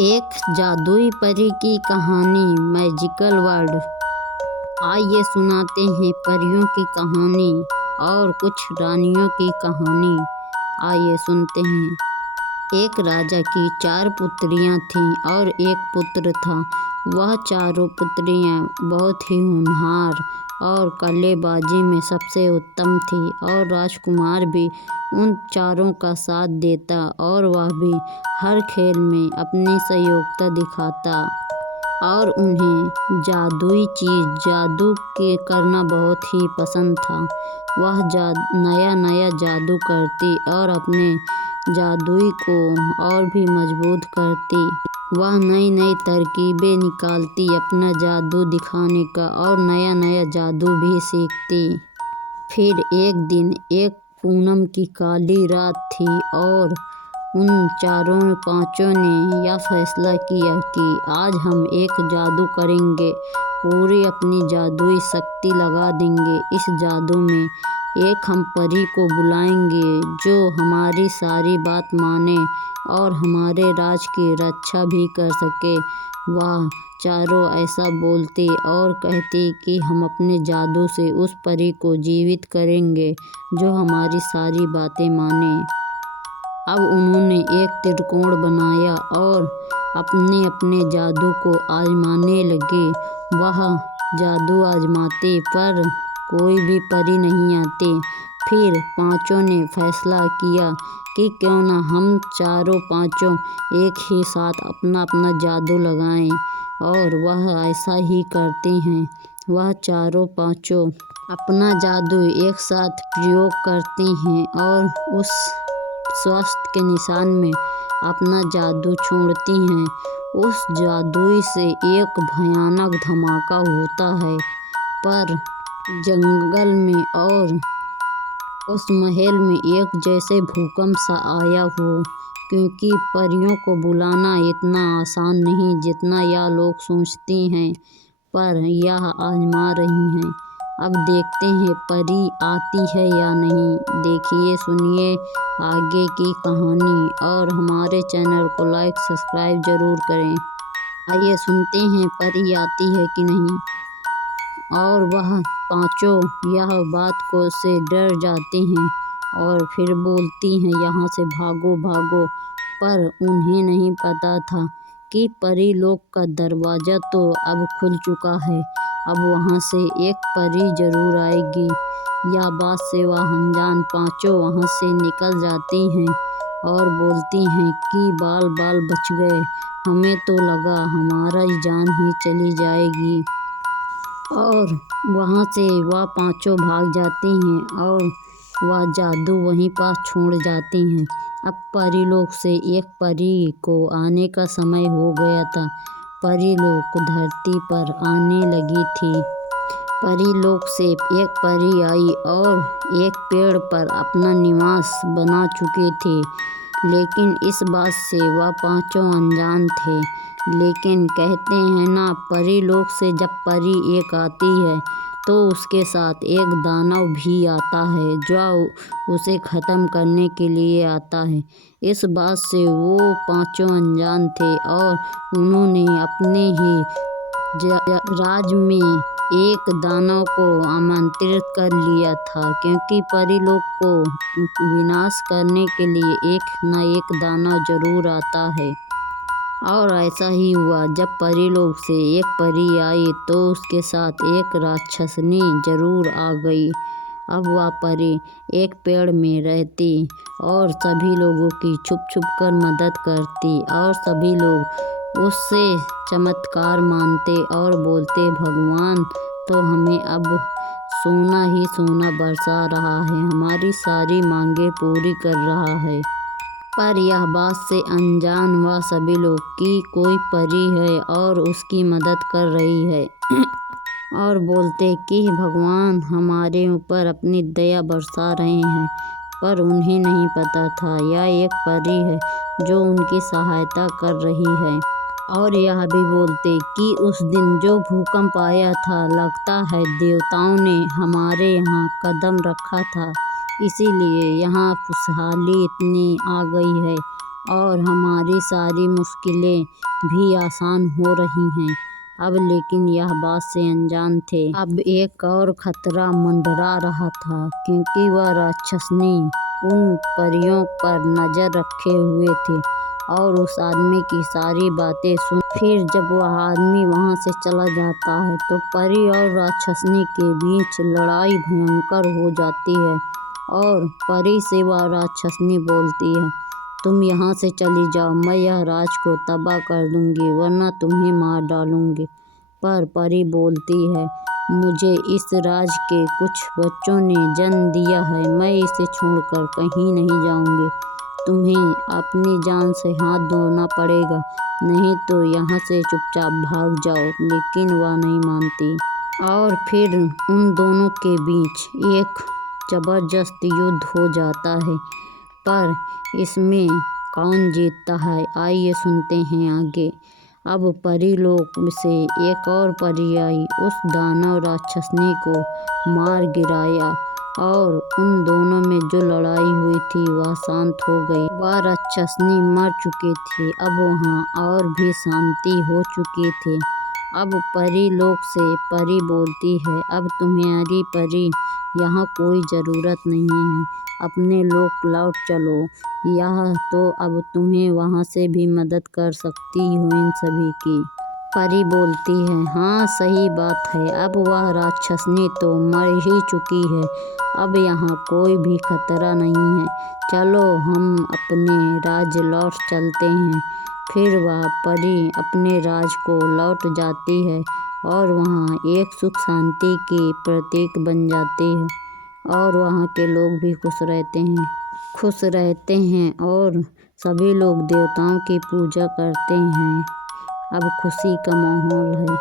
एक जादुई परी की कहानी मैजिकल वर्ल्ड। आइए सुनाते हैं परियों की कहानी और कुछ रानियों की कहानी। आइए सुनते हैं। एक राजा की 4 पुत्रियां थीं और एक पुत्र था। वह चारों पुत्रियां बहुत ही होनहार और कलेबाजी में सबसे उत्तम थी और राजकुमार भी उन चारों का साथ देता और वह भी हर खेल में अपनी सहयोगिता दिखाता और उन्हें जादुई चीज़ जादू के करना बहुत ही पसंद था। वह नया नया जादू करती और अपने जादुई को और भी मजबूत करती। वह नई नई तरकीबें निकालती अपना जादू दिखाने का और नया नया जादू भी सीखती। फिर एक दिन एक पूनम की काली रात थी और उन चारों पांचों ने यह फैसला किया कि आज हम एक जादू करेंगे, पूरी अपनी जादुई शक्ति लगा देंगे इस जादू में। एक हम परी को बुलाएंगे जो हमारी सारी बात माने और हमारे राज की रक्षा भी कर सके। वह चारों ऐसा बोलती और कहती कि हम अपने जादू से उस परी को जीवित करेंगे जो हमारी सारी बातें माने। अब उन्होंने एक त्रिकोण बनाया और अपने अपने जादू को आजमाने लगे। वह जादू आजमाते पर कोई भी परी नहीं आती। फिर पांचों ने फैसला किया कि क्यों ना हम चारों पांचों एक ही साथ अपना अपना जादू लगाएं और वह ऐसा ही करते हैं। वह चारों पांचों अपना जादू एक साथ प्रयोग करते हैं और उस स्वास्थ्य के निशान में अपना जादू छोड़ती हैं। उस जादुई से एक भयानक धमाका होता है पर जंगल में और उस महल में एक जैसे भूकंप सा आया हो, क्योंकि परियों को बुलाना इतना आसान नहीं जितना यह लोग सोचते हैं, पर यह आजमा रही हैं। अब देखते हैं परी आती है या नहीं। देखिए सुनिए आगे की कहानी और हमारे चैनल को लाइक सब्सक्राइब जरूर करें। आइए सुनते हैं परी आती है कि नहीं। और वह पांचों यह बात को से डर जाते हैं और फिर बोलती हैं यहाँ से भागो भागो। पर उन्हें नहीं पता था कि परी लोक का दरवाज़ा तो अब खुल चुका है। अब वहाँ से एक परी जरूर आएगी। यह बात से वह अनजान पांचों वहाँ से निकल जाती हैं और बोलती हैं कि बाल बाल बच गए, हमें तो लगा हमारी जान ही चली जाएगी। और वहाँ से वह पांचों भाग जाती हैं और वह जादू वहीं पास छोड़ जाती हैं। अब परीलोक से एक परी को आने का समय हो गया था। परीलोक धरती पर आने लगी थी। परीलोक से एक परी आई और एक पेड़ पर अपना निवास बना चुकी थी, लेकिन इस बात से वह पांचों अनजान थे। लेकिन कहते हैं ना, परीलोक से जब परी एक आती है तो उसके साथ एक दानव भी आता है जो उसे ख़त्म करने के लिए आता है। इस बात से वो पांचों अनजान थे और उन्होंने अपने ही राज में एक दानव को आमंत्रित कर लिया था, क्योंकि परीलोक को विनाश करने के लिए एक न एक दानव जरूर आता है। और ऐसा ही हुआ। जब परीलोक से एक परी आई तो उसके साथ एक राक्षसनी जरूर आ गई। अब वह परी एक पेड़ में रहती और सभी लोगों की छुप छुप कर मदद करती और सभी लोग उससे चमत्कार मानते और बोलते, भगवान तो हमें अब सोना ही सोना बरसा रहा है, हमारी सारी मांगे पूरी कर रहा है। पर यह बात से अनजान वह सभी लोग कि कोई परी है और उसकी मदद कर रही है और बोलते कि भगवान हमारे ऊपर अपनी दया बरसा रहे हैं। पर उन्हें नहीं पता था यह एक परी है जो उनकी सहायता कर रही है। और यह भी बोलते कि उस दिन जो भूकंप आया था, लगता है देवताओं ने हमारे यहाँ कदम रखा था, इसीलिए यहाँ खुशहाली इतनी आ गई है और हमारी सारी मुश्किलें भी आसान हो रही हैं। अब लेकिन यह बात से अनजान थे। अब एक और खतरा मंडरा रहा था, क्योंकि वह राक्षसनी उन परियों पर नजर रखे हुए थे और उस आदमी की सारी बातें सुन। फिर जब वह आदमी वहां से चला जाता है तो परी और राक्षसनी के बीच लड़ाई भयंकर हो जाती है और परी से वह राक्षसनी बोलती है, तुम यहाँ से चली जाओ, मैं यह राज को तबाह कर दूंगी, वरना तुम्हें मार डालूंगी। पर परी बोलती है, मुझे इस राज के कुछ बच्चों ने जन्म दिया है, मैं इसे छोड़कर कहीं नहीं जाऊंगी। तुम्हें अपनी जान से हाथ धोना पड़ेगा, नहीं तो यहाँ से चुपचाप भाग जाओ। लेकिन वह नहीं मानती और फिर उन दोनों के बीच एक जबरदस्त युद्ध हो जाता है। पर इसमें कौन जीतता है, आइए सुनते हैं आगे। अब परीलोक से एक और परी आई, उस दानव राक्षसनी को मार गिराया और उन दोनों में जो लड़ाई हुई थी वह शांत हो गई। वह राक्षसनी मर चुकी थी, अब वहाँ और भी शांति हो चुकी थी। अब परीलोक से परी बोलती है, अब तुम्हारी परी यहाँ कोई ज़रूरत नहीं है, अपने लोक लौट चलो। यह तो अब तुम्हें वहाँ से भी मदद कर सकती हो इन सभी की। परी बोलती है, हाँ सही बात है, अब वह राक्षसनी तो मर ही चुकी है, अब यहाँ कोई भी खतरा नहीं है, चलो हम अपने राज लौट चलते हैं। फिर वह परी अपने राज को लौट जाती है और वहाँ एक सुख शांति की प्रतीक बन जाती है और वहाँ के लोग भी खुश रहते हैं और सभी लोग देवताओं की पूजा करते हैं। अब खुशी का माहौल है।